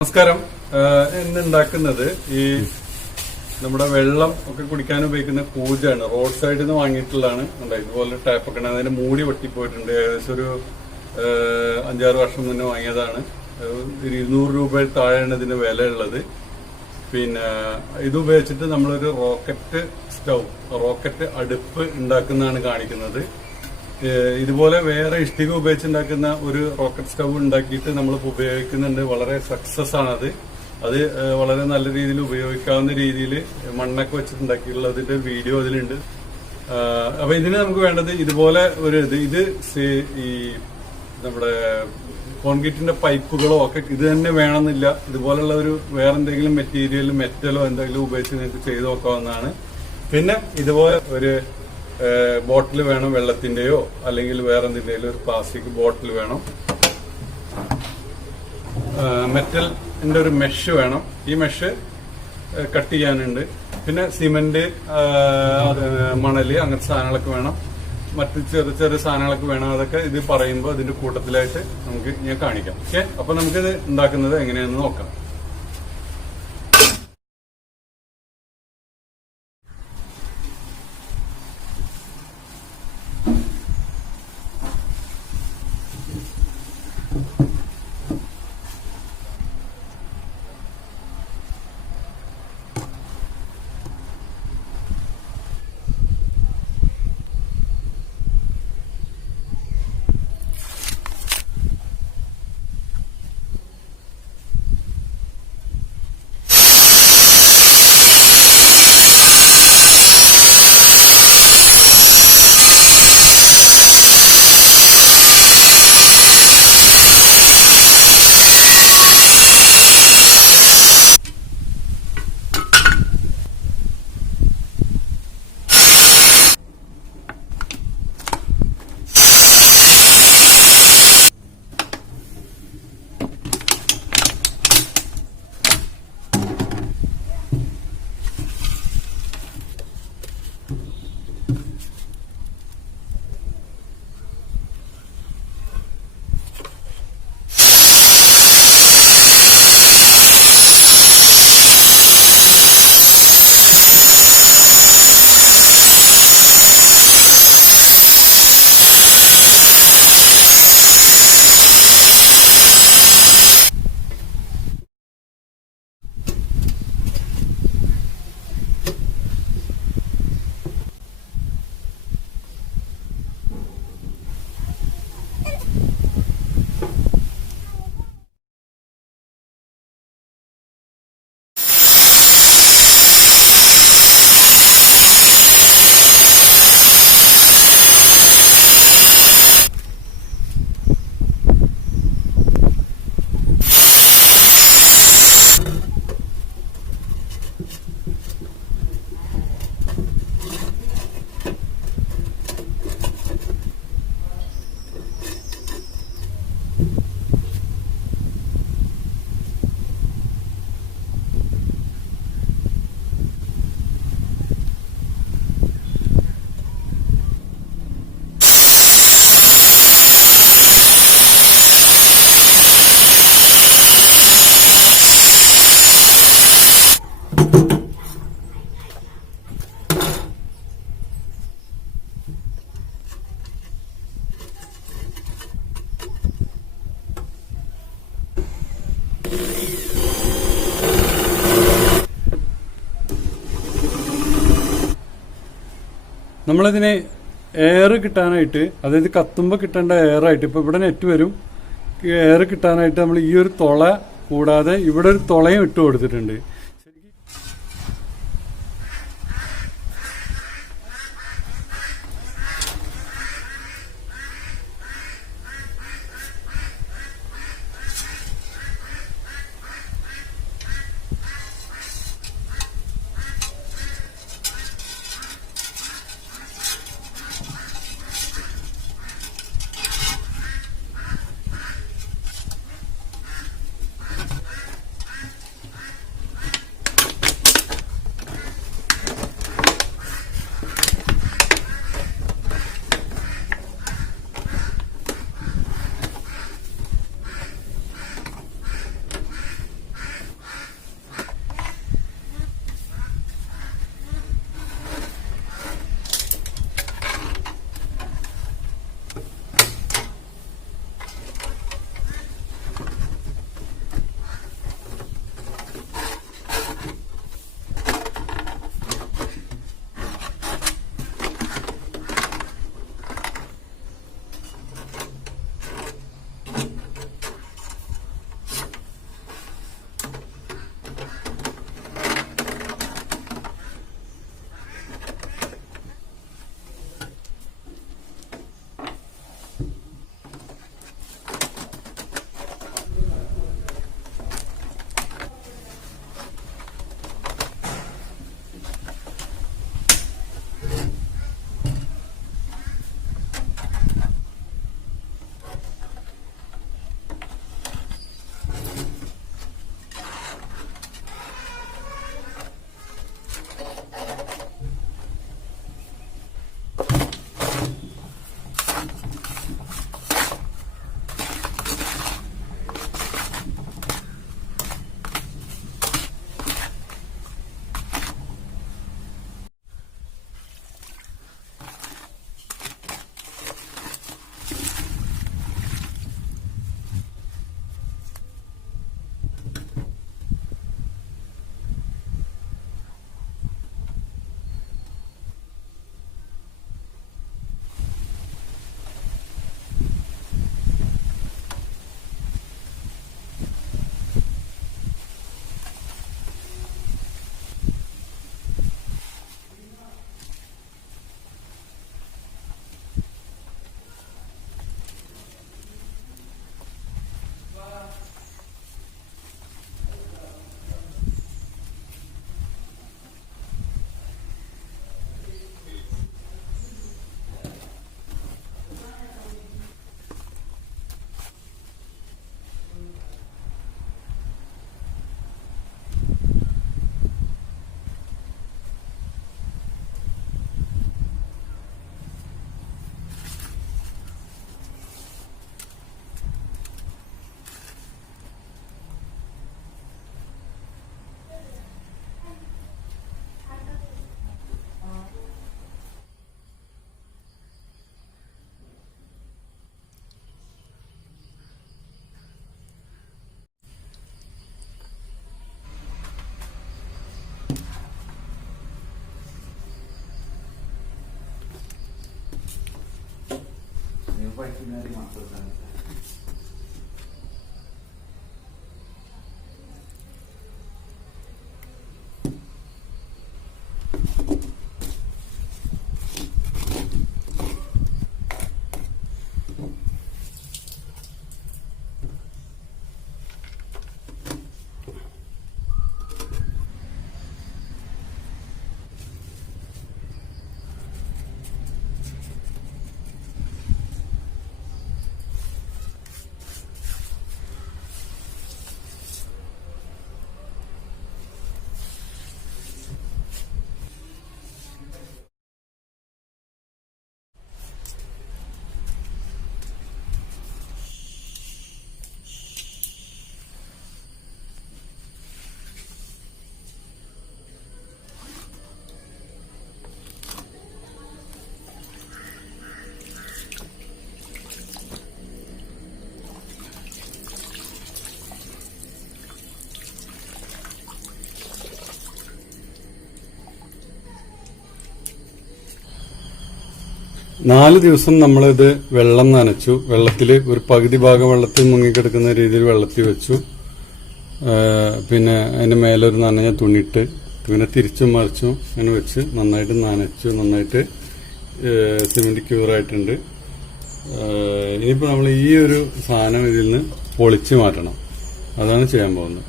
നമസ്കാരം. ഇന്നുണ്ടാക്കുന്നത് ഈ നമ്മുടെ വെള്ളം ഒക്കെ കുടിക്കാൻ ഉപയോഗിക്കുന്ന കൂജാണ്. റോഡ് സൈഡിൽ നിന്ന് വാങ്ങിയിട്ടുള്ളതാണ്. ഇതുപോലെ ടാപ്പൊക്കെ ഉണ്ട്. അതിന് മൂടി വെട്ടിപ്പോയിട്ടുണ്ട്. ഏകദേശം ഒരു 5-6 വർഷം മുന്നേ വാങ്ങിയതാണ്. 200 രൂപയിൽ താഴെയാണ് ഇതിന് വില ഉള്ളത്. പിന്നെ ഇത് ഉപയോഗിച്ചിട്ട് നമ്മളൊരു റോക്കറ്റ് അടുപ്പ് ഉണ്ടാക്കുന്നതാണ് കാണിക്കുന്നത്. ഇതുപോലെ വേറെ ഇഷ്ടിക ഉപയോഗിച്ചുണ്ടാക്കുന്ന ഒരു റോക്കറ്റ് സ്റ്റൗ ഉണ്ടാക്കിയിട്ട് നമ്മൾ ഉപയോഗിക്കുന്നുണ്ട്. വളരെ സക്സസ് ആണത്. അത് വളരെ നല്ല രീതിയിൽ ഉപയോഗിക്കാവുന്ന രീതിയിൽ മണ്ണൊക്കെ വെച്ചിട്ടുണ്ടാക്കിയിട്ടുള്ളതിന്റെ വീഡിയോ അതിലുണ്ട്. അപ്പൊ ഇതിന് നമുക്ക് വേണ്ടത് ഇതുപോലെ ഒരു ഇത് ഈ നമ്മുടെ കോൺക്രീറ്റിന്റെ പൈപ്പുകളോ ഒക്കെ ഇത് തന്നെ വേണമെന്നില്ല. ഇതുപോലുള്ള ഒരു വേറെ എന്തെങ്കിലും മെറ്റലോ എന്തെങ്കിലും ഉപയോഗിച്ച് നിങ്ങൾക്ക് ചെയ്ത് നോക്കാവുന്നതാണ്. പിന്നെ ഇതുപോലെ ഒരു ബോട്ടിൽ വേണം, വെള്ളത്തിന്റെയോ അല്ലെങ്കിൽ വേറെ എന്തിന്റെയോ ഒരു പ്ലാസ്റ്റിക് ബോട്ടിൽ വേണം. മെറ്റലിന്റെ ഒരു മെഷ് വേണം. ഈ മെഷ് കട്ട് ചെയ്യാനുണ്ട്. പിന്നെ സിമന്റ്, മണല്, അങ്ങനത്തെ സാധനങ്ങളൊക്കെ വേണം. മറ്റു ചെറിയ സാധനങ്ങളൊക്കെ വേണം. അതൊക്കെ ഇത് പറയുമ്പോൾ ഇതിന്റെ കൂട്ടത്തിലായിട്ട് നമുക്ക് ഞാൻ കാണിക്കാം. ഓക്കെ, അപ്പൊ നമുക്കിത് ഉണ്ടാക്കുന്നത് എങ്ങനെയാണെന്ന് നോക്കാം. നമ്മളിതിനെ എയർ കിട്ടാനായിട്ട്, അതായത് കത്തുമ്പോൾ കിട്ടേണ്ട എയറായിട്ട്, ഇപ്പൊ ഇവിടെ നെറ്റ് വരും, എയർ കിട്ടാനായിട്ട് നമ്മൾ ഈ ഒരു തുള കൂടാതെ ഇവിടെ ഒരു തുളയും ഇട്ട് കൊടുത്തിട്ടുണ്ട്. 4 ദിവസം നമ്മളിത് വെള്ളം നനച്ചു. വെള്ളത്തിൽ ഒരു പകുതി ഭാഗം വെള്ളത്തിൽ മുങ്ങിക്കിടക്കുന്ന രീതിയിൽ വെള്ളത്തിൽ വെച്ചു. പിന്നെ അതിന്റെ മേലൊരു നനഞ്ഞ തുണിയിട്ട് പിന്നെ തിരിച്ചും മറിച്ചും അങ്ങനെ വെച്ച് നന്നായിട്ട് നനച്ചു. നന്നായിട്ട് സിമെന്റ് ക്യൂറായിട്ടുണ്ട്. ഇനിയിപ്പോൾ നമ്മൾ ഈ ഒരു സാധനം ഇതിൽ നിന്ന് പൊളിച്ചു മാറ്റണം. അതാണ് ചെയ്യാൻ പോകുന്നത്.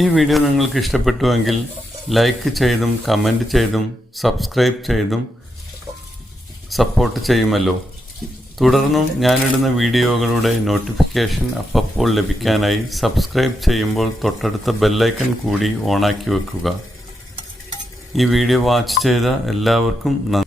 ഈ വീഡിയോ നിങ്ങൾക്ക് ഇഷ്ടപ്പെട്ടുവെങ്കിൽ ലൈക്ക് ചെയ്തും കമൻറ്റ് ചെയ്തും സബ്സ്ക്രൈബ് ചെയ്തും സപ്പോർട്ട് ചെയ്യുമല്ലോ. തുടർന്നും ഞാനിടുന്ന വീഡിയോകളുടെ നോട്ടിഫിക്കേഷൻ അപ്പോൾ ലഭിക്കാനായി സബ്സ്ക്രൈബ് ചെയ്യുമ്പോൾ തൊട്ടടുത്ത ബെല്ലൈക്കൺ കൂടി ഓണാക്കി വെക്കുക. ഈ വീഡിയോ വാച്ച് ചെയ്ത എല്ലാവർക്കും നന്ദി.